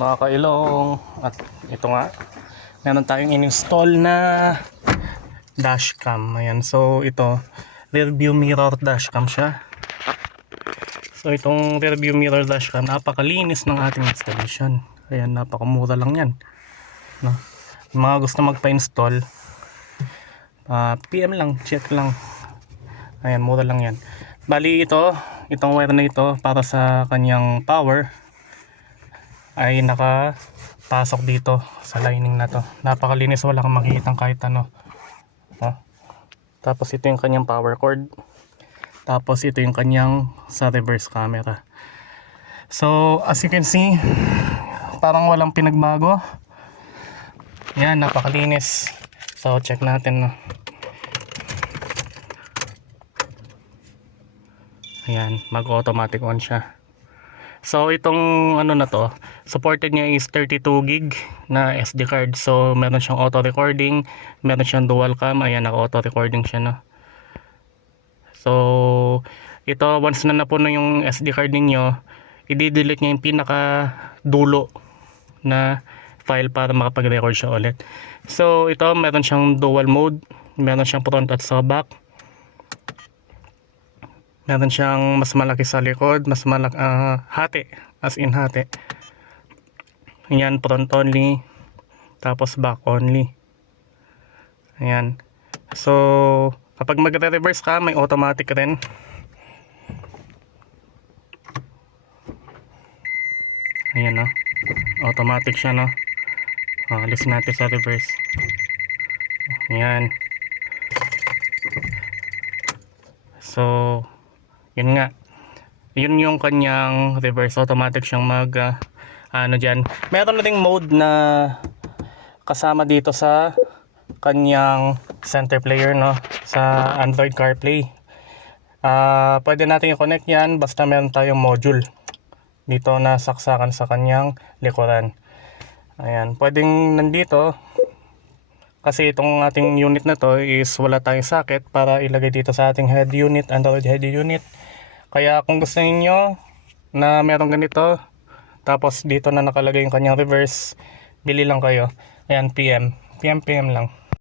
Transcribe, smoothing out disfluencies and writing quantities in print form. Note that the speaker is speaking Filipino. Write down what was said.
mga kailong. At ito nga, meron tayong in-install na dashcam. Ayan, so ito rear view mirror dashcam siya. So itong rear view mirror dashcam, napakalinis ng ating installation. Ayan, napakamura lang yan, no? Yung mga gusto magpa-install, PM lang, check lang. Ayan, mura lang yan. Bali itong wire na ito para sa kanyang power ay nakapasok dito sa lining na to. Napakalinis, wala kang makikitang kahit ano, no? Tapos ito yung kanyang power cord. Tapos ito yung kanyang sa reverse camera. So as you can see, parang walang pinagbago. Yan, napakalinis. So check natin, no? Ayan, mag-automatic on siya. So itong ano na to, supported niya is 32 gig na SD card. So meron siyang auto recording, meron siyang dual cam. Ayan, naka auto recording siya, no? So ito, once na napuno yung SD card ninyo, i-delete niya yung pinaka dulo na file para makapag-record siya ulit. So ito, meron siyang dual mode, meron siyang front at sa back. Meron siyang mas malaki sa likod, mas malaki, hati, as in hati. Ayan, front only, tapos back only. Ayan. So kapag magre-reverse ka, may automatic rin. Ayan, no? Automatic siya, no? Listen natin sa reverse. Ayan. So yun nga, yun yung kanyang reverse. Automatic siyang mag ano dyan. Meron na ding mode na kasama dito sa kanyang center player, no? Sa Android CarPlay. Pwede natin i-connect yan basta meron tayong module dito na saksakan sa kanyang likuran. Ayan, pwedeng nandito kasi itong ating unit na to is wala tayong socket para ilagay dito sa ating head unit, Android head unit. Kaya kung gusto niyo na meron ganito, tapos dito na nakalagay yung kanyang reverse, bili lang kayo. Ayan, PM lang.